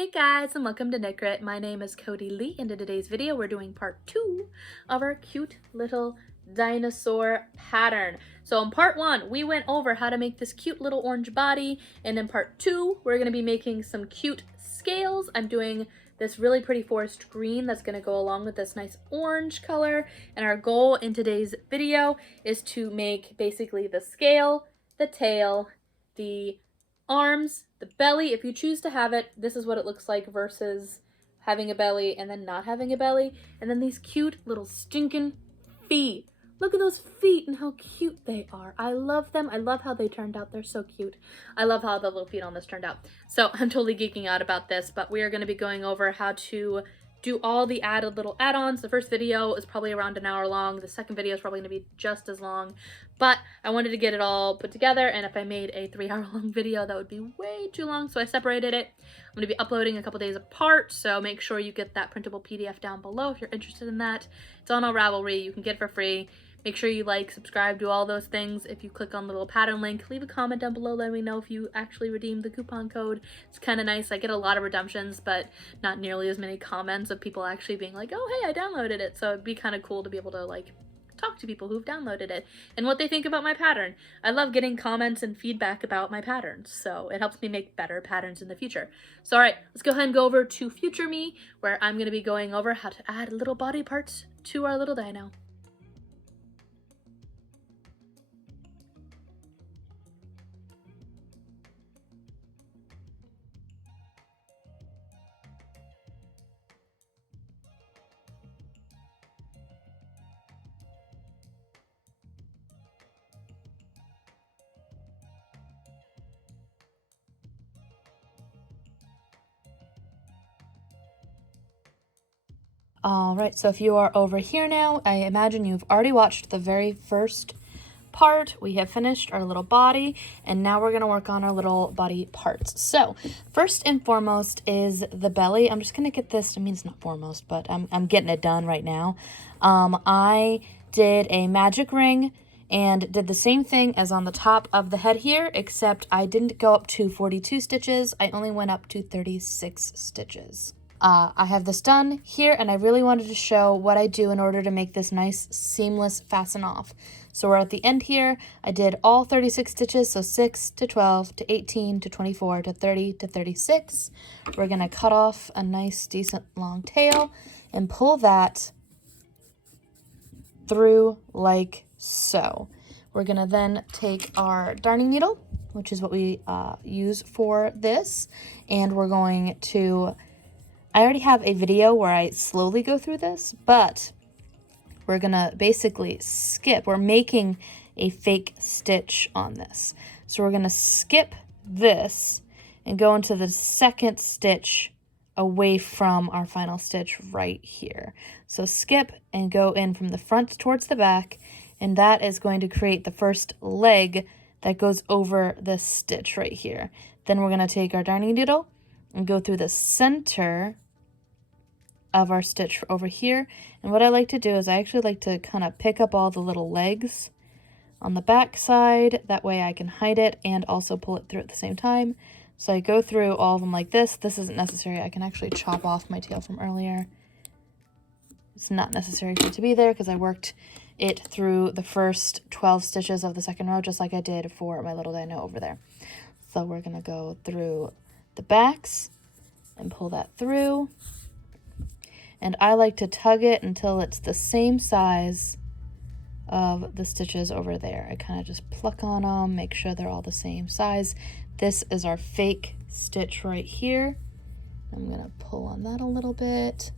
Hey guys, and welcome to Knit. My name is Cody Lee, and in today's video we're doing part 2 of our cute little dinosaur pattern. So in part 1 we went over how to make this cute little orange body, and in part 2 we're going to be making some cute scales. I'm doing this really pretty forest green that's going to go along with this nice orange color, and our goal in today's video is to make basically the scale, the tail, the arms, the belly. If you choose to have it, this is what it looks like versus having a belly and then not having a belly. And then these cute little stinking feet. Look at those feet and how cute they are. I love them. I love how they turned out. They're so cute. I love how the little feet on this turned out. So I'm totally geeking out about this, but we are going to be going over how to do all the added little add-ons. The first video is probably around an hour long. The second video is probably going to be just as long, but I wanted to get it all put together, and if I made a 3-hour long video, that would be way too long, so I separated it. I'm going to be uploading a couple days apart, so make sure you get that printable PDF down below if you're interested in that. It's on Ravelry. You can get it for free. Make sure you like, subscribe, do all those things. If you click on the little pattern link, leave a comment down below, let me know if you actually redeemed the coupon code. It's kind of nice. I get a lot of redemptions, but not nearly as many comments of people actually being like, oh, hey, I downloaded it. So it'd be kind of cool to be able to like talk to people who've downloaded it and what they think about my pattern. I love getting comments and feedback about my patterns, so it helps me make better patterns in the future. So all right, let's go ahead and go over to Future Me, where I'm going to be going over how to add little body parts to our little dino. All right, so if you are over here now, I imagine you've already watched the very first part. We have finished our little body, and now we're going to work on our little body parts. So first and foremost is the belly. I'm just going to get this, I mean, it's not foremost, but I'm getting it done right now. I did a magic ring and did the same thing as on the top of the head here, except I didn't go up to 42 stitches. I only went up to 36 stitches. I have this done here, and I really wanted to show what I do in order to make this nice seamless fasten off. So we're at the end here. I did all 36 stitches, so 6 to 12 to 18 to 24 to 30 to 36. We're going to cut off a nice decent long tail and pull that through like so. We're going to then take our darning needle, which is what we use for this, and we're going to, I already have a video where I slowly go through this, but we're gonna basically skip. We're making a fake stitch on this. So we're gonna skip this and go into the second stitch away from our final stitch right here. So skip and go in from the front towards the back, and that is going to create the first leg that goes over this stitch right here. Then we're gonna take our darning needle and go through the center of our stitch over here. And what I like to do is I actually like to kind of pick up all the little legs on the back side. That way I can hide it and also pull it through at the same time. So I go through all of them like this. This isn't necessary. I can actually chop off my tail from earlier. It's not necessary for it to be there because I worked it through the first 12 stitches of the second row, just like I did for my little dino over there. So we're gonna go through the backs and pull that through. And I like to tug it until it's the same size of the stitches over there. I kind of just pluck on them, make sure they're all the same size. This is our fake stitch right here. I'm going to pull on that a little bit,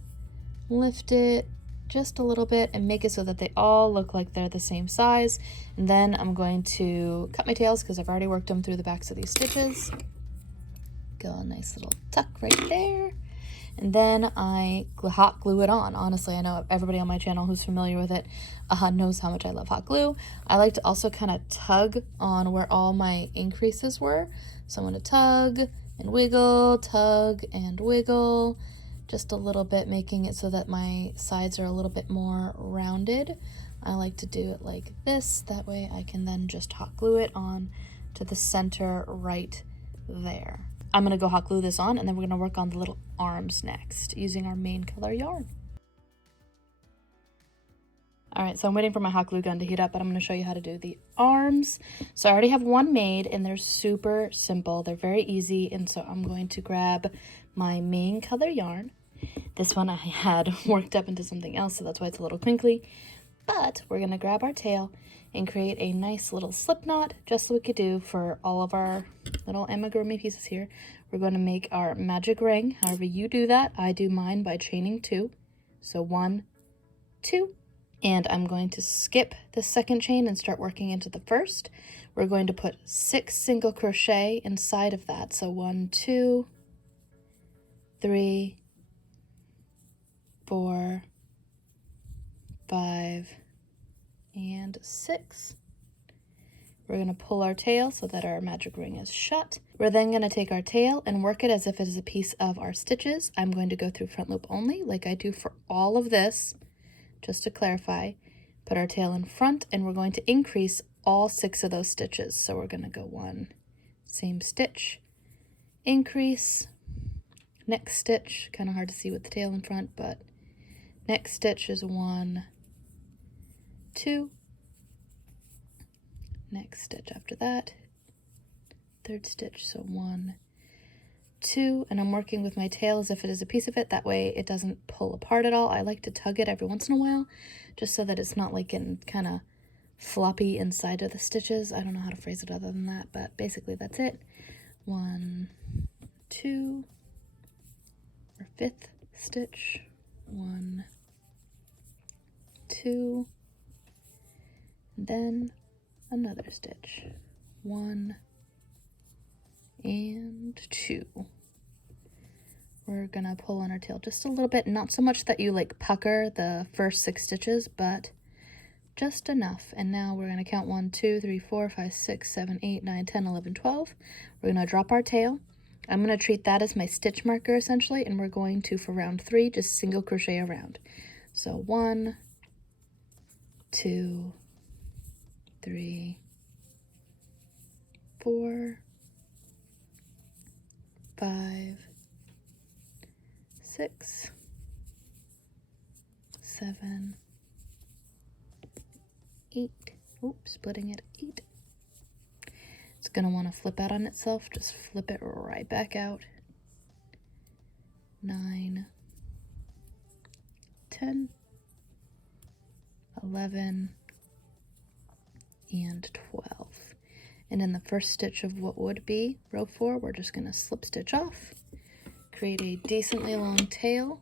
lift it just a little bit, and make it so that they all look like they're the same size. And then I'm going to cut my tails because I've already worked them through the backs of these stitches. Go a nice little tuck right there. And then I hot glue it on. Honestly, I know everybody on my channel who's familiar with it knows how much I love hot glue. I like to also kind of tug on where all my increases were. So I'm going to tug and wiggle just a little bit, making it so that my sides are a little bit more rounded. I like to do it like this. That way I can then just hot glue it on to the center right there. I'm going to go hot glue this on, and then we're going to work on the little arms next using our main color yarn. All right, so I'm waiting for my hot glue gun to heat up, but I'm going to show you how to do the arms. So I already have one made, and they're super simple. They're very easy, and so I'm going to grab my main color yarn. This one I had worked up into something else, so that's why it's a little crinkly. But we're going to grab our tail and create a nice little slip knot, just like we do for all of our little amigurumi pieces here. We're going to make our magic ring. However you do that, I do mine by chaining 2. So 1, 2. And I'm going to skip the second chain and start working into the first. We're going to put 6 single crochet inside of that. So 1, 2, 3, 4, 5, and 6. We're going to pull our tail so that our magic ring is shut. We're then going to take our tail and work it as if it is a piece of our stitches. I'm going to go through front loop only like I do for all of this. Just to clarify, put our tail in front, and we're going to increase all 6 of those stitches. So we're going to go 1, same stitch, increase, next stitch, kind of hard to see with the tail in front, but next stitch is 1, 2, next stitch after that, third stitch, so 1, 2, and I'm working with my tail as if it is a piece of it. That way it doesn't pull apart at all. I like to tug it every once in a while, just so that it's not like getting kind of floppy inside of the stitches. I don't know how to phrase it other than that, but basically that's it. 1, 2, or 5th stitch, 1, 2, and then another stitch, 1, and 2. We're gonna pull on our tail just a little bit, not so much that you like pucker the first 6 stitches, but just enough. And now we're gonna count 1, 2, 3, 4, 5, 6, 7, 8, 9, 10, 11, 12. We're gonna drop our tail. I'm gonna treat that as my stitch marker essentially, and we're going to, for round 3, just single crochet around. So 1, 2, 3, 4, 5, 6, 7, 8. Oops, splitting it, 8. It's going to want to flip out on itself. Just flip it right back out. 9, 10, 11, and 12. And in the first stitch of what would be row 4, we're just going to slip stitch off, create a decently long tail.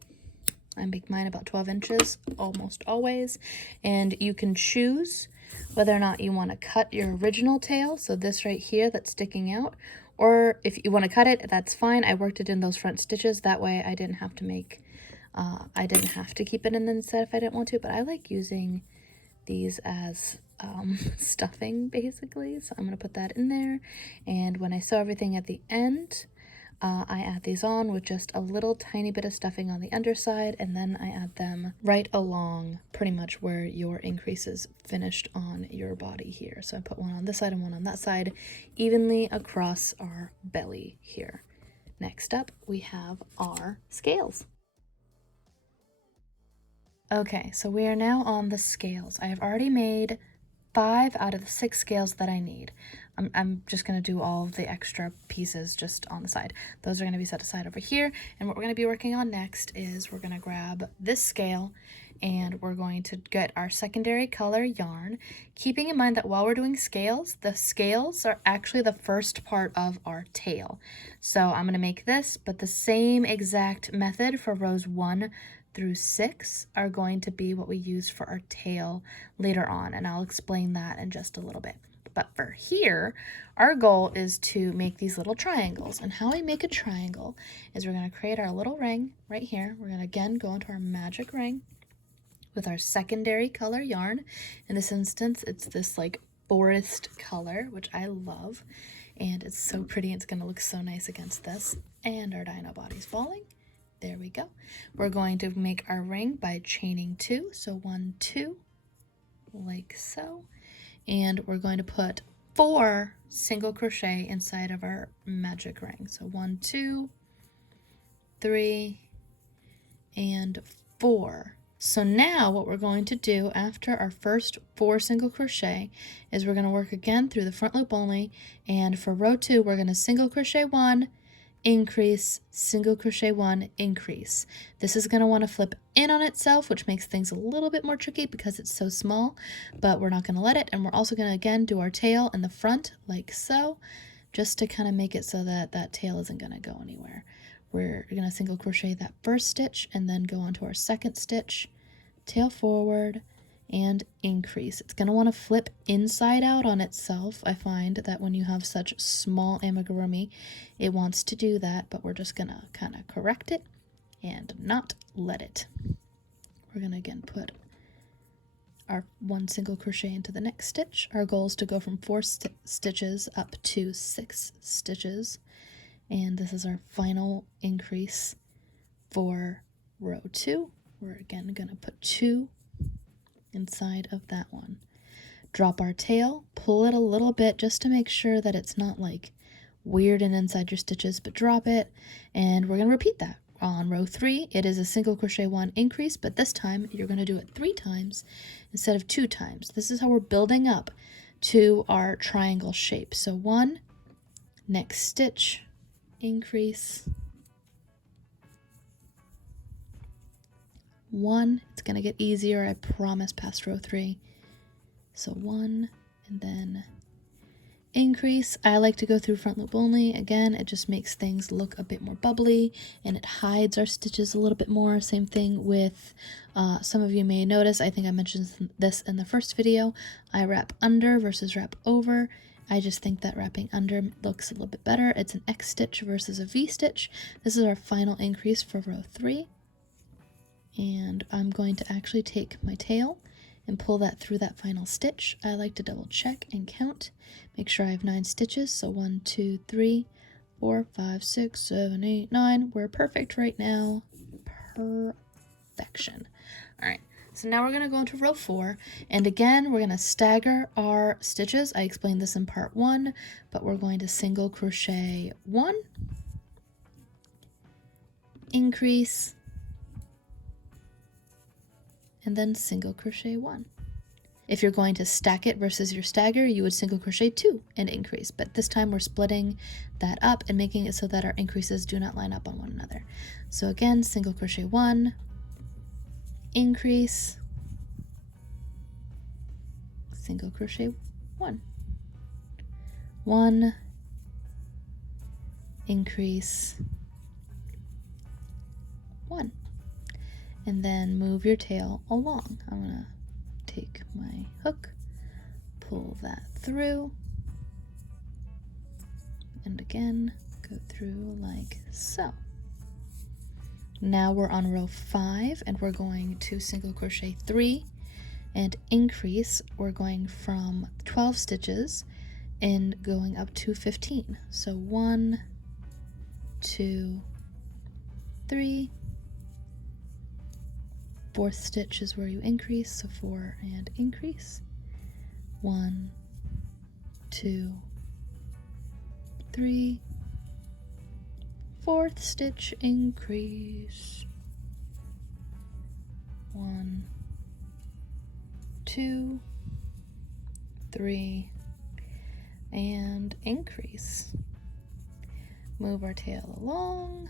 I make mine about 12 inches almost always, and you can choose whether or not you want to cut your original tail, so this right here that's sticking out, or if you want to cut it, that's fine. I worked it in those front stitches, that way I didn't have to make I didn't have to keep it in instead if I didn't want to, but I like using these as stuffing basically, so I'm going to put that in there. And when I sew everything at the end, I add these on with just a little tiny bit of stuffing on the underside, and then I add them right along pretty much where your increase is finished on your body here. So I put one on this side and one on that side, evenly across our belly here. Next up, we have our scales. Okay, so we are now on the scales. I have already made 5 out of the 6 scales that I need. I'm just going to do all of the extra pieces just on the side. Those are going to be set aside over here. And what we're going to be working on next is we're going to grab this scale and we're going to get our secondary color yarn, keeping in mind that while we're doing scales, the scales are actually the first part of our tail. So I'm going to make this, but the same exact method for rows 1 through 6 are going to be what we use for our tail later on, and I'll explain that in just a little bit. But for here, our goal is to make these little triangles, and how we make a triangle is we're going to create our little ring right here. We're going to again go into our magic ring with our secondary color yarn. In this instance, it's this like forest color, which I love, and it's so pretty. It's going to look so nice against this, and our dino body's falling. There we go. We're going to make our ring by chaining 2. So 1, 2, like so. And we're going to put 4 single crochet inside of our magic ring. So 1, 2, 3, and 4. So now what we're going to do after our first 4 single crochet is we're going to work again through the front loop only, and for row 2 we're going to single crochet 1, increase, single crochet 1, increase. This is going to want to flip in on itself, which makes things a little bit more tricky because it's so small, but we're not going to let it. And we're also going to again do our tail in the front like so, just to kind of make it so that that tail isn't going to go anywhere. We're going to single crochet that first stitch and then go on to our second stitch, tail forward, and increase. It's going to want to flip inside out on itself. I find that when you have such small amigurumi, it wants to do that, but we're just going to kind of correct it and not let it. We're going to again put our 1 single crochet into the next stitch. Our goal is to go from 4 stitches up to 6 stitches, and this is our final increase for row 2. We're again going to put 2 inside of that one. Drop our tail, pull it a little bit just to make sure that it's not like weird and inside your stitches, but drop it, and we're going to repeat that. On row 3, it is a single crochet 1 increase, but this time you're going to do it 3 times instead of 2 times. This is how we're building up to our triangle shape. So 1, next stitch, increase, 1, it's going to get easier, I promise, past row 3. So 1, and then increase. I like to go through front loop only. Again, it just makes things look a bit more bubbly, and it hides our stitches a little bit more. Same thing with, some of you may notice, I think I mentioned this in the first video, I wrap under versus wrap over. I just think that wrapping under looks a little bit better. It's an X stitch versus a V stitch. This is our final increase for row 3. And I'm going to actually take my tail and pull that through that final stitch. I like to double check and count, make sure I have 9 stitches. So 1, 2, 3, 4, 5, 6, 7, 8, 9. We're perfect right now. Perfection. All right, so now we're going to go into row 4, and again we're going to stagger our stitches. I explained this in part 1, but we're going to single crochet 1, increase, and then single crochet 1. If you're going to stack it versus your stagger, you would single crochet 2 and increase, but this time we're splitting that up and making it so that our increases do not line up on one another. So again, single crochet 1, increase, single crochet 1, 1, increase, 1. And then move your tail along. I'm going to take my hook, pull that through, and again go through like so. Now we're on row 5, and we're going to single crochet 3 and increase. We're going from 12 stitches and going up to 15. So 1, 2, 3, 4th stitch is where you increase, so 4 and increase. 1, 2, 3, 4th stitch, increase. 1, 2, 3, and increase. Move our tail along.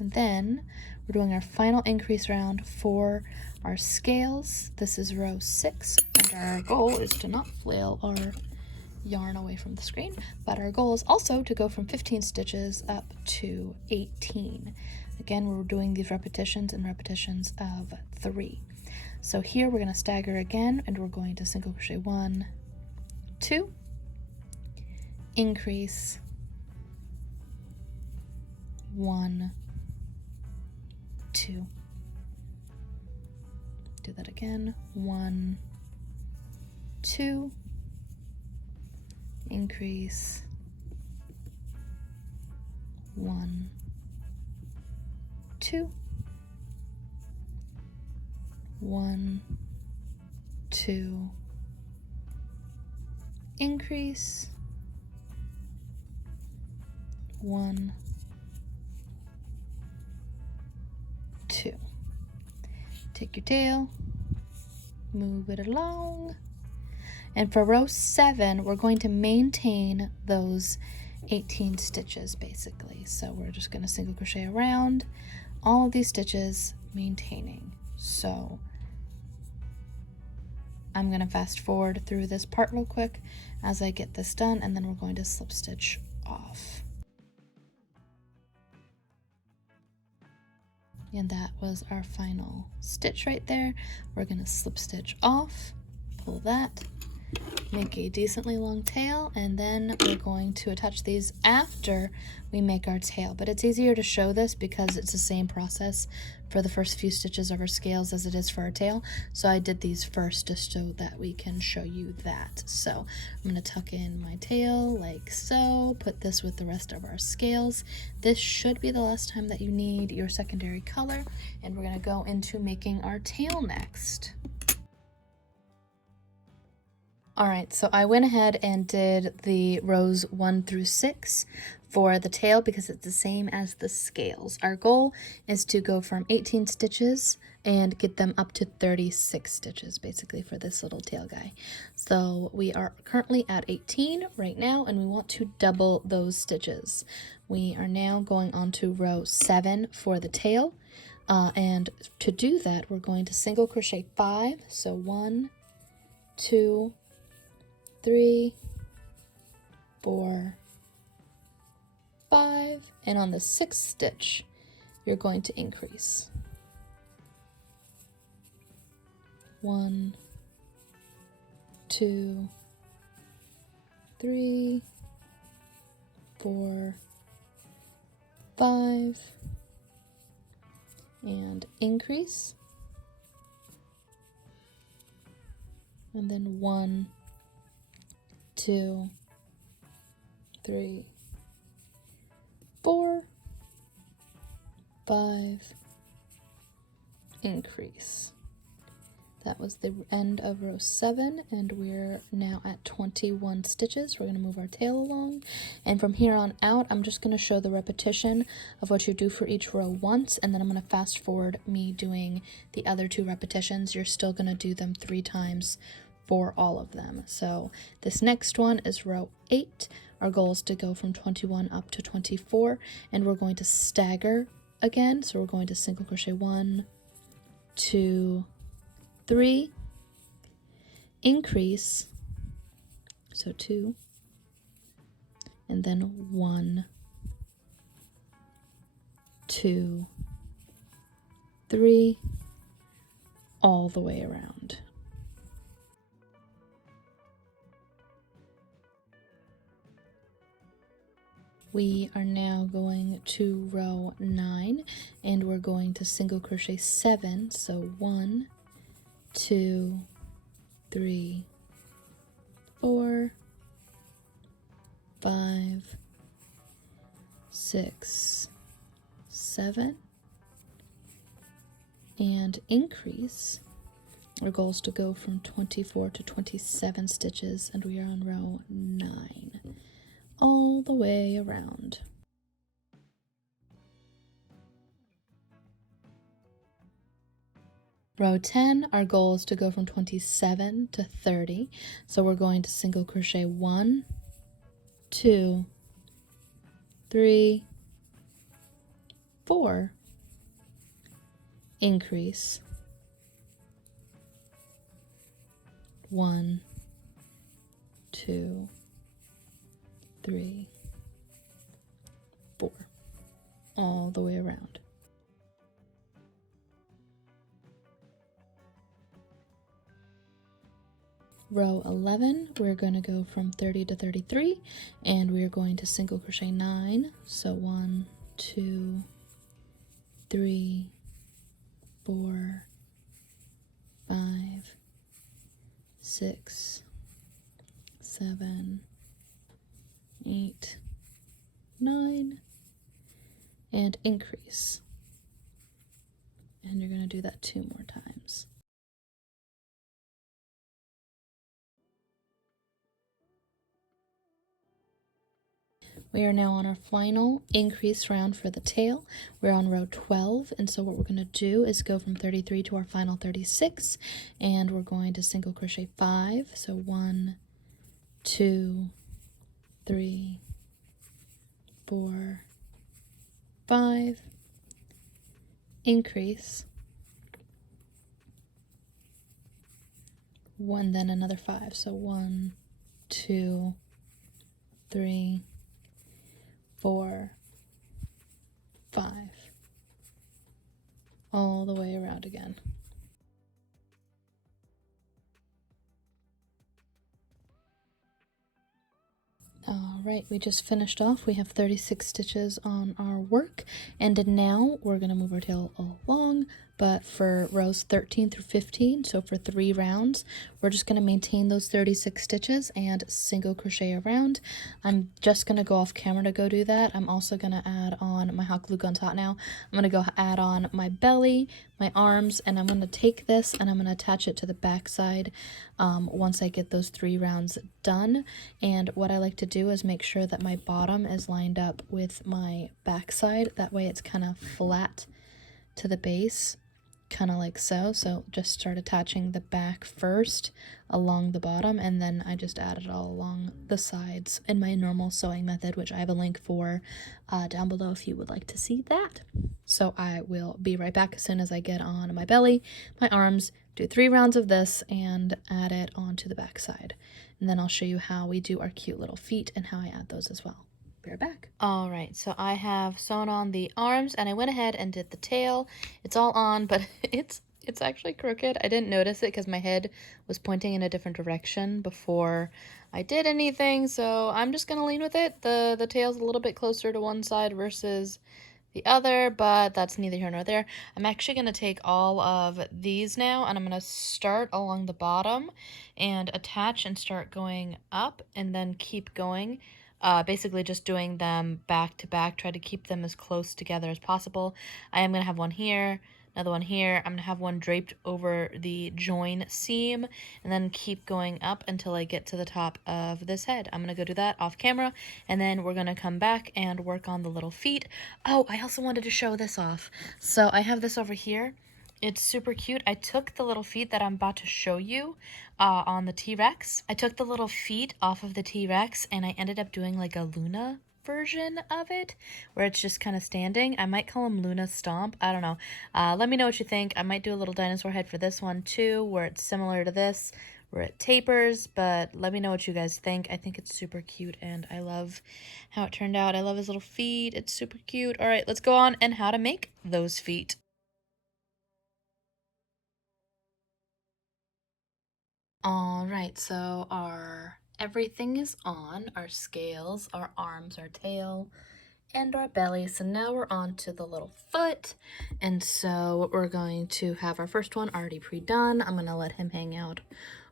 And then we're doing our final increase round for our scales. This is row 6, and our goal is to not flail our yarn away from the screen, but our goal is also to go from 15 stitches up to 18. Again, we're doing these repetitions and repetitions of 3. So here we're going to stagger again, and we're going to single crochet 1, 2, increase, 1, 2. Do that again. 1, 2, increase, 1, 2, 1, 2, increase, 1, 2. Take your tail, move it along, and for row 7 we're going to maintain those 18 stitches basically. So we're just going to single crochet around all of these stitches, maintaining. So I'm going to fast forward through this part real quick as I get this done, and then we're going to slip stitch off. And that was our final stitch right there. We're going to slip stitch off, pull that, make a decently long tail, and then we're going to attach these after we make our tail. But it's easier to show this because it's the same process for the first few stitches of our scales as it is for our tail. So I did these first just so that we can show you that. So I'm going to tuck in my tail like so, put this with the rest of our scales. This should be the last time that you need your secondary color, and we're going to go into making our tail next. Alright, so I went ahead and did the rows 1 through 6 for the tail because it's the same as the scales. Our goal is to go from 18 stitches and get them up to 36 stitches basically for this little tail guy. So we are currently at 18 right now, and we want to double those stitches. We are now going on to row 7 for the tail, and to do that we're going to single crochet 5. So 1, 2, 3, 4, 5, and on the 6th stitch you're going to increase. 1, 2, 3, 4, 5, and increase, and then 1, 2, 3, 4, 5, increase. That was the end of row 7, and we're now at 21 stitches. We're going to move our tail along, and from here on out I'm just going to show the repetition of what you do for each row once, and then I'm going to fast forward me doing the other 2 repetitions. You're still going to do them 3 times for all of them. So this next one is row 8. Our goal is to go from 21 up to 24, and we're going to stagger again. So we're going to single crochet 1, 2, 3, increase, so 2, and then 1, 2, 3, all the way around. We are now going to row 9, and we're going to single crochet 7, so 1, 2, 3, 4, 5, 6, 7, and increase. Our goal is to go from 24 to 27 stitches, and we are on row 9, all the way around. Row 10, our goal is to go from 27 to 30. So we're going to single crochet 1, 2, 3, 4, increase, 1, 2, 3, 4, all the way around. Row 11, we're going to go from 30 to 33, and we're going to single crochet 9. So 1, 2, 3, 4, 5, 6, 7, 8, 9, and increase. And you're going to do that 2 more times. We are now on our final increase round for the tail. We're on row 12, and so what we're going to do is go from 33 to our final 36, and we're going to single crochet 5. So 1, 2, 3, 4, 5, increase, 1, then another 5. So 1, 2, 3, 4, 5, all the way around again. All right, we just finished off. We have 36 stitches on our work, and now we're going to move our tail along, but for rows 13 through 15, so for 3 rounds, we're just going to maintain those 36 stitches and single crochet around. I'm just going to go off camera to go do that. I'm also going to add on my hot glue gun's hot now. I'm going to go add on my belly, my arms, and I'm going to take this and I'm going to attach it to the back side once I get those 3 rounds done. And what I like to do is make sure that my bottom is lined up with my back side. That way it's kind of flat to the base, kind of like so. So just start attaching the back first along the bottom, and then I just add it all along the sides in my normal sewing method, which I have a link for down below if you would like to see that. So I will be right back as soon as I get on my belly, my arms, do 3 rounds of this and add it onto the back side. And then I'll show you how we do our cute little feet and how I add those as well. Be right back. All right, so I have sewn on the arms and I went ahead and did the tail. It's all on, but it's actually crooked. I didn't notice it because my head was pointing in a different direction before I did anything, so I'm just gonna lean with it. The tail's a little bit closer to one side versus the other, but that's neither here nor there. I'm actually going to take all of these now, and I'm going to start along the bottom and attach and start going up and then keep going. Basically just doing them back to back, try to keep them as close together as possible. I am going to have one here, another one here. I'm going to have one draped over the join seam and then keep going up until I get to the top of this head. I'm going to go do that off camera, and then we're going to come back and work on the little feet. Oh, I also wanted to show this off. So I have this over here. It's super cute. I took the little feet that I'm about to show you on the T-Rex. I took the little feet off of the T-Rex and I ended up doing like a Luna version of it where it's just kind of standing. I might call him Luna Stomp. I don't know. Let me know what you think. I might do a little dinosaur head for this one too, where it's similar to this, where it tapers, but let me know what you guys think. I think it's super cute and I love how it turned out. I love his little feet. It's super cute. All right, let's go on and how to make those feet. All right, so our everything is on, our scales, our arms, our tail, and our belly. So now we're on to the little foot. And so we're going to have our first one already pre-done. I'm gonna let him hang out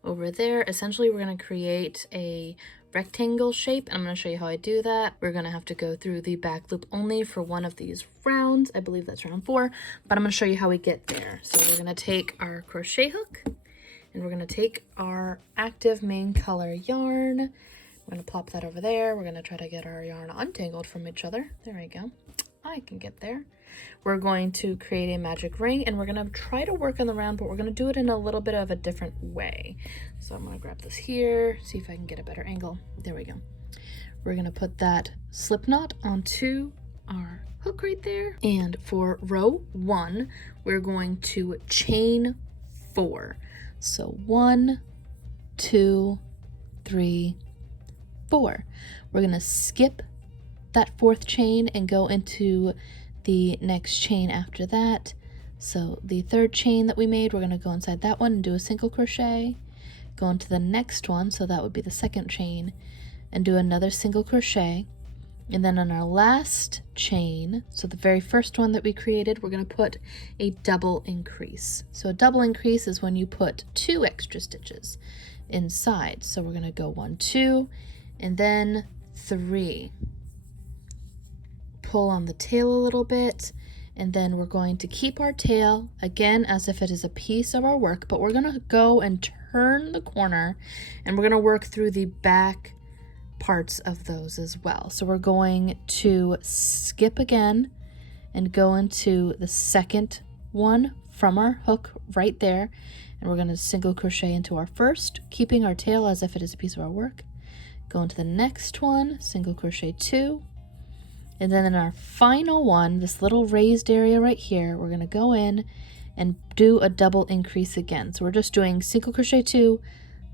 over there. Essentially, we're gonna create a rectangle shape, and I'm gonna show you how I do that. We're gonna have to go through the back loop only for one of these rounds. I believe that's round 4, but I'm gonna show you how we get there. So we're gonna take our crochet hook, and we're going to take our active main color yarn. We're going to plop that over there. We're going to try to get our yarn untangled from each other. There we go. I can get there. We're going to create a magic ring, and we're going to try to work on the round, but we're going to do it in a little bit of a different way. So I'm going to grab this here, see if I can get a better angle. There we go. We're going to put that slip knot onto our hook right there. And for row 1, we're going to chain 4. So 1, 2, 3, 4. We're going to skip that 4th chain and go into the next chain after that. So the 3rd chain that we made, we're going to go inside that one and do a single crochet. Go into the next one, so that would be the 2nd chain, and do another single crochet. And then on our last chain, so the very first one that we created, we're going to put a double increase. So a double increase is when you put 2 extra stitches inside. So we're going to go 1, 2, and then 3. Pull on the tail a little bit, and then we're going to keep our tail, again, as if it is a piece of our work, but we're going to go and turn the corner, and we're going to work through the back parts of those as well. So we're going to skip again and go into the second one from our hook right there, and we're going to single crochet into our first, keeping our tail as if it is a piece of our work. Go into the next one, single crochet 2, and then in our final one, this little raised area right here, we're going to go in and do a double increase again. So we're just doing single crochet 2,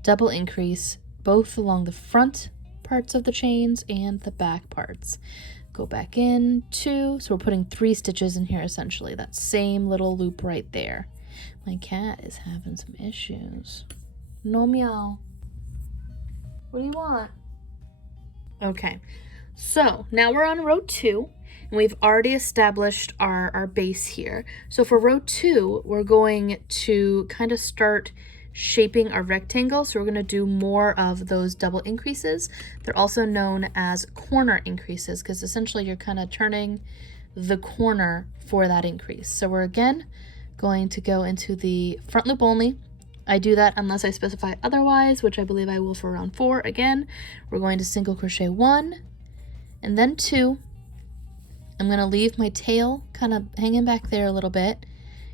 double increase, both along the front parts of the chains and the back parts. Go back in 2, so we're putting 3 stitches in here essentially, that same little loop right there. My cat is having some issues. No meow. What do you want? Okay, so now we're on row 2, and we've already established our base here. So for row 2, we're going to kind of start shaping our rectangle. So we're going to do more of those double increases. They're also known as corner increases because essentially you're kind of turning the corner for that increase. So we're again going to go into the front loop only. I do that unless I specify otherwise, which I believe I will for round 4. Again, we're going to single crochet 1 and then 2. I'm going to leave my tail kind of hanging back there a little bit.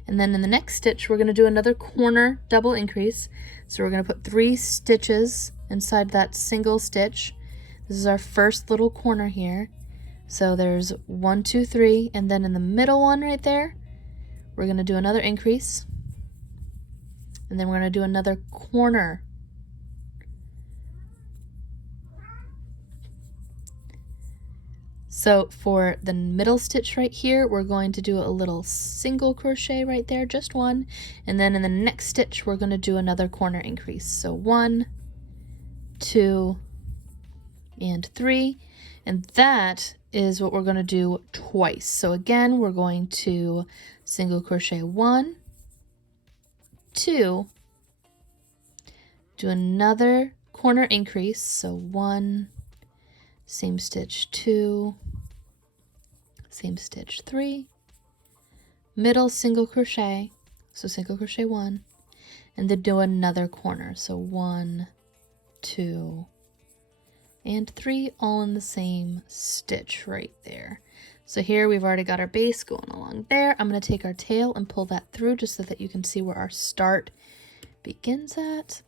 And then in the next stitch, we're going to do another corner double increase. So we're going to put 3 stitches inside that single stitch. This is our first little corner here. So there's 1, 2, 3, and then in the middle one right there, we're going to do another increase. And then we're going to do another corner. So for the middle stitch right here, we're going to do a little single crochet right there, just 1. And then in the next stitch, we're going to do another corner increase. So 1, 2, and 3. And that is what we're going to do twice. So again, we're going to single crochet 1, 2, do another corner increase. So 1, same stitch 2, same stitch 3, middle single crochet, so single crochet 1, and then do another corner. So 1, 2, and 3, all in the same stitch right there. So here we've already got our base going along there. I'm going to take our tail and pull that through just so that you can see where our start begins at.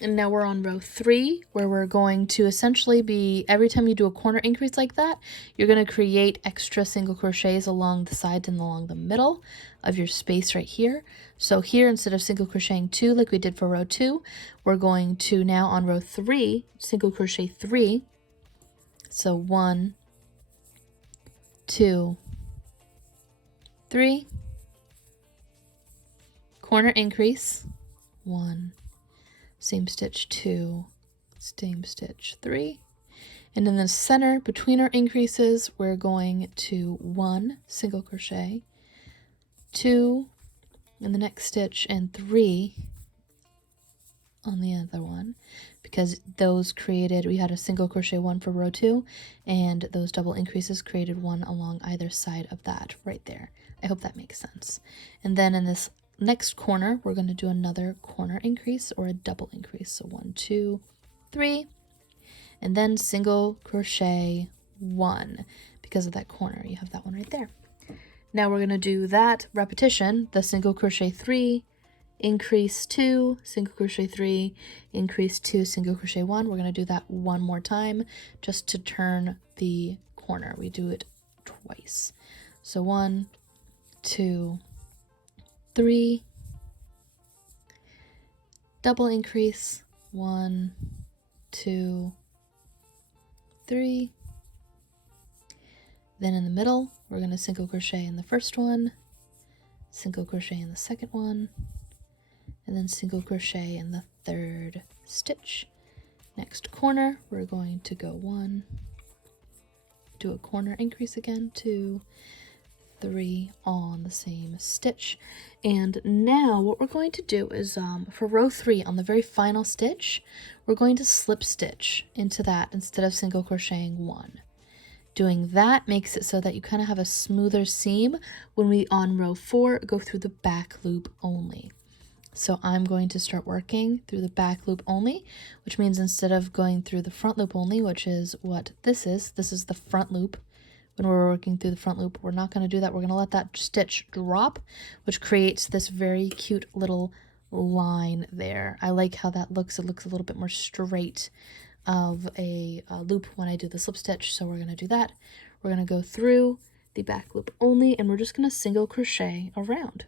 And now we're on row 3, where we're going to essentially be, every time you do a corner increase like that, you're going to create extra single crochets along the sides and along the middle of your space right here. So here, instead of single crocheting 2 like we did for row 2, we're going to now on row 3, single crochet 3. So 1, 2, 3, corner increase, 1, same stitch 2, same stitch 3, and in the center between our increases we're going to 1 single crochet, 2 in the next stitch, and 3 on the other one, because those created, we had a single crochet 1 for row 2, and those double increases created 1 along either side of that right there. I hope that makes sense. And then in this next corner, we're going to do another corner increase or a double increase. So 1, 2, 3, and then single crochet 1 because of that corner. You have that one right there. Now we're going to do that repetition, the single crochet 3, increase 2, single crochet 3, increase 2, single crochet 1. We're going to do that one more time just to turn the corner. We do it twice. So 1, 2, 3, double increase, 1, 2, 3. Then in the middle, we're going to single crochet in the first one, single crochet in the second one, and then single crochet in the third stitch. Next corner, we're going to go 1, do a corner increase again, 2, 3, all on the same stitch. And now what we're going to do is for row 3 on the very final stitch, we're going to slip stitch into that instead of single crocheting 1. Doing that makes it so that you kind of have a smoother seam when we on row 4 go through the back loop only. So I'm going to start working through the back loop only, which means instead of going through the front loop only, which is what this is the front loop. When we're working through the front loop, we're not going to do that. We're going to let that stitch drop, which creates this very cute little line there. I like how that looks. It looks a little bit more straight of a loop when I do the slip stitch. So we're going to do that. We're going to go through the back loop only, and we're just going to single crochet around.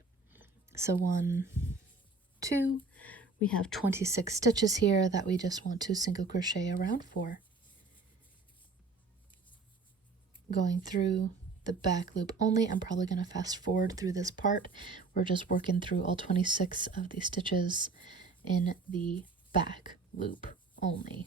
So 1, 2, we have 26 stitches here that we just want to single crochet around for. Going through the back loop only. I'm probably going to fast forward through this part. We're just working through all 26 of these stitches in the back loop only.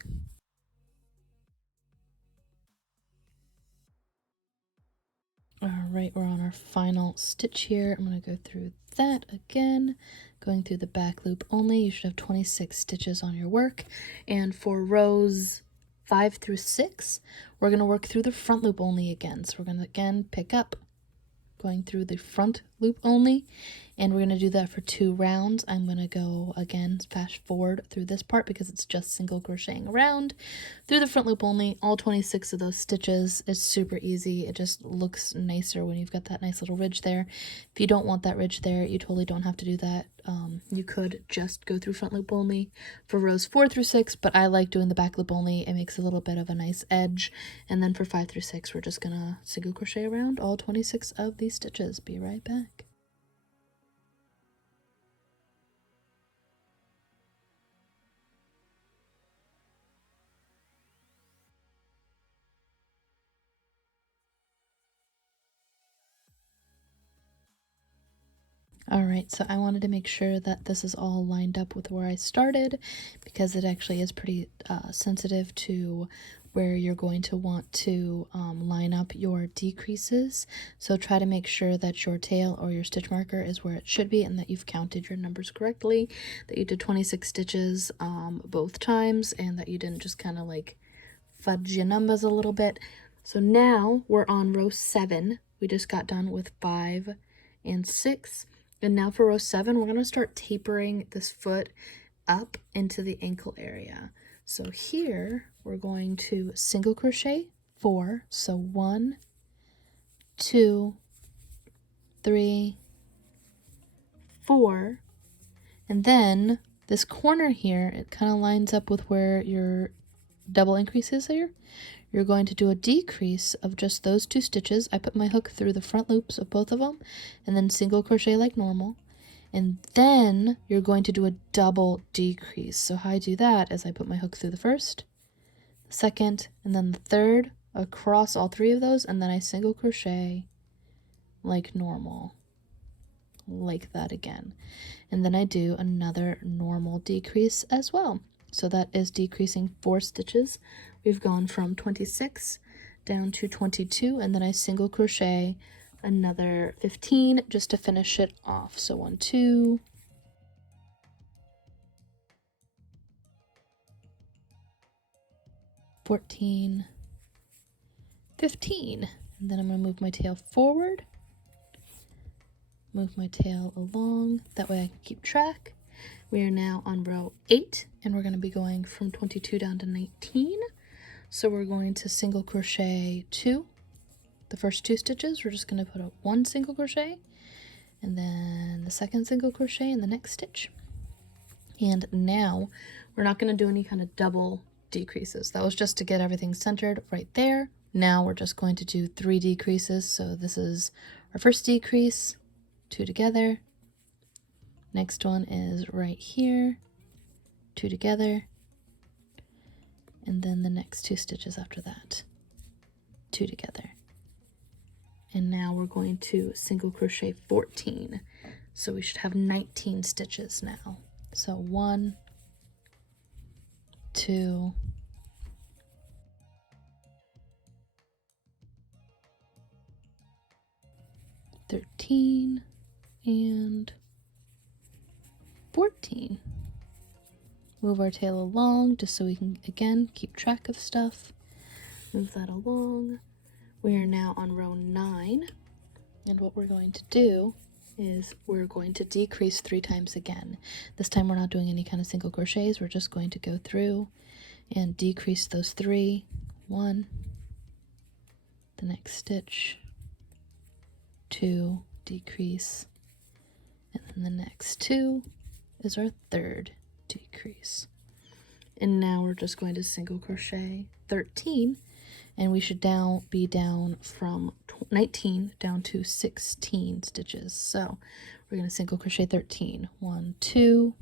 All right, we're on our final stitch here. I'm going to go through that again, going through the back loop only. You should have 26 stitches on your work. And for rows 5 through 6, we're going to work through the front loop only again. So we're going to again pick up, going through the front loop only, and we're going to do that for 2 rounds. I'm going to go again fast forward through this part because it's just single crocheting around through the front loop only, all 26 of those stitches. It's super easy. It just looks nicer when you've got that nice little ridge there. If you don't want that ridge there, you totally don't have to do that. You could just go through front loop only for rows 4 through 6, but I like doing the back loop only. It makes a little bit of a nice edge. And then for 5 through 6, we're just gonna single crochet around all 26 of these stitches. Be right back. All right, so I wanted to make sure that this is all lined up with where I started because it actually is pretty sensitive to where you're going to want to line up your decreases. So try to make sure that your tail or your stitch marker is where it should be and that you've counted your numbers correctly, that you did 26 stitches both times, and that you didn't just kind of like fudge your numbers a little bit. So now we're on row 7. We just got done with 5 and 6. And now for row 7, we're going to start tapering this foot up into the ankle area. So here we're going to single crochet 4. So 1, 2, 3, 4. And then this corner here, it kind of lines up with where your double increase is here. You're going to do a decrease of just those 2 stitches. I put my hook through the front loops of both of them and then single crochet like normal. And then you're going to do a double decrease. So how I do that is I put my hook through the first, the second, and then the third across all 3 of those, and then I single crochet like normal, like that again. And then I do another normal decrease as well. So that is decreasing 4 stitches. We've gone from 26 down to 22, and then I single crochet another 15 just to finish it off. So 1, 2, 14, 15, and then I'm going to move my tail forward, move my tail along, that way I can keep track. We are now on row 8, and we're going to be going from 22 down to 19. So we're going to single crochet 2. The first 2 stitches, we're just going to put a 1 single crochet, and then the second single crochet in the next stitch. And now we're not going to do any kind of double decreases. That was just to get everything centered right there. Now we're just going to do 3 decreases. So this is our first decrease, 2 together. Next one is right here, 2 together, and then the next 2 stitches after that, 2 together. And now we're going to single crochet 14. So we should have 19 stitches now. So 1, 2, 13, and 14. Move our tail along just so we can, again, keep track of stuff. Move that along. We are now on row 9. And what we're going to do is we're going to decrease 3 times again. This time we're not doing any kind of single crochets. We're just going to go through and decrease those 3. 1, the next stitch, 2, decrease, and then the next 2 is our 3rd decrease. And now we're just going to single crochet 13, and we should be down from 19 down to 16 stitches. So we're going to single crochet 13. 1, 2,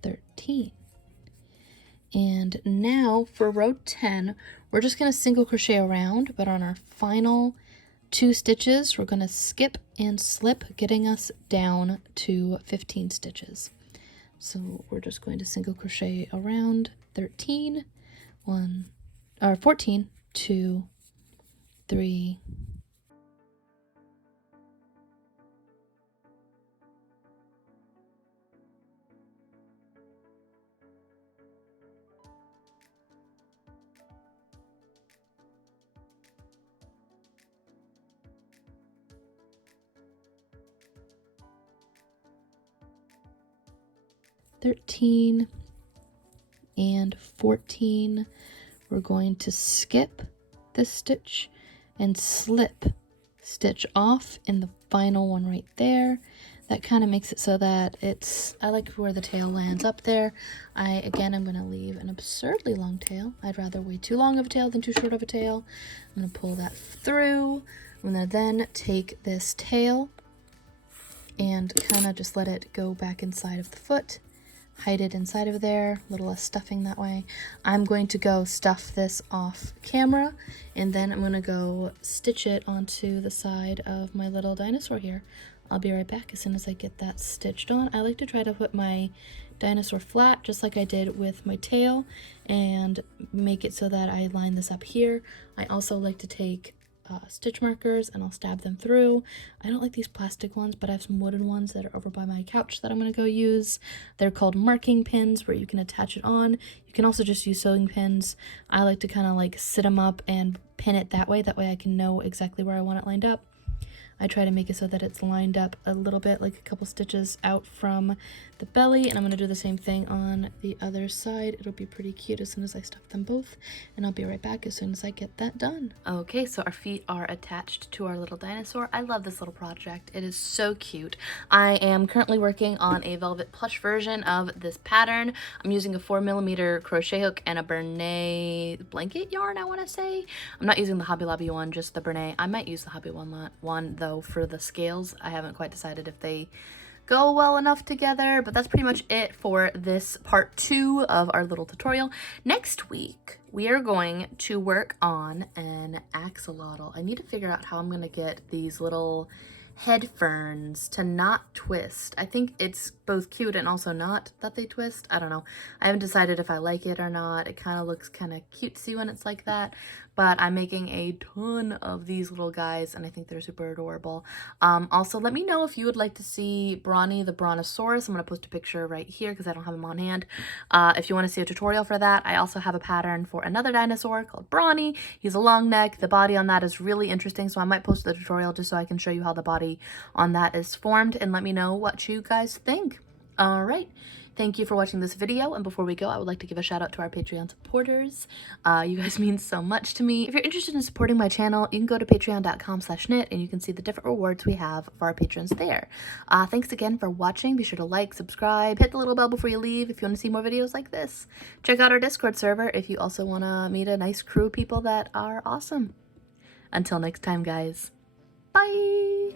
13. And now for row 10, we're just going to single crochet around, but on our final 2 stitches, we're going to skip and slip, getting us down to 15 stitches. So we're just going to single crochet around 13, 14, 2, 3, 13 and 14. We're going to skip this stitch and slip stitch off in the final one right there. That kind of makes it so that I like where the tail lands up there. I'm going to leave an absurdly long tail. I'd rather way too long of a tail than too short of a tail. I'm going to pull that through. I'm going to then take this tail and kind of just let it go back inside of the foot. Hide it inside of there, a little less stuffing that way. I'm going to go stuff this off camera, and then I'm going to go stitch it onto the side of my little dinosaur here. I'll be right back as soon as I get that stitched on. I like to try to put my dinosaur flat, just like I did with my tail, and make it so that I line this up here. I also like to take stitch markers and I'll stab them through. I don't like these plastic ones, but I have some wooden ones that are over by my couch that I'm going to go use. They're called marking pins, where you can attach it on. You can also just use sewing pins. I like to kind of like sit them up and pin it that way I can know exactly where I want it lined up. I try to make it so that it's lined up a little bit, like a couple stitches out from the belly, and I'm going to do the same thing on the other side. It'll be pretty cute as soon as I stuff them both, and I'll be right back as soon as I get that done. Okay, so our feet are attached to our little dinosaur. I love this little project. It is so cute. I am currently working on a velvet plush version of this pattern. I'm using a 4mm crochet hook and a Bernay blanket yarn, I want to say. I'm not using the Hobby Lobby one, just the Bernay. I might use the Hobby one though for the scales. I haven't quite decided if they go well enough together, but that's pretty much it for this part 2 of our little tutorial. Next week, we are going to work on an axolotl. I need to figure out how I'm going to get these little head ferns to not twist. I think it's both cute and also not that they twist. I don't know. I haven't decided if I like it or not. It kind of looks kind of cutesy when it's like that, but I'm making a ton of these little guys and I think they're super adorable. Also, let me know if you would like to see Brawny the Brontosaurus. I'm going to post a picture right here because I don't have him on hand. If you want to see a tutorial for that, I also have a pattern for another dinosaur called Brawny. He's a long neck. The body on that is really interesting, so I might post the tutorial just so I can show you how the body on that is formed, and let me know what you guys think. All right. Thank you for watching this video, and before we go, I would like to give a shout out to our Patreon supporters. You guys mean so much to me. If you're interested in supporting my channel, you can go to patreon.com/knit and you can see the different rewards we have for our patrons there. Thanks again for watching. Be sure to like, subscribe, hit the little bell before you leave if you want to see more videos like this. Check out our Discord server if you also want to meet a nice crew of people that are awesome. Until next time, guys. Bye!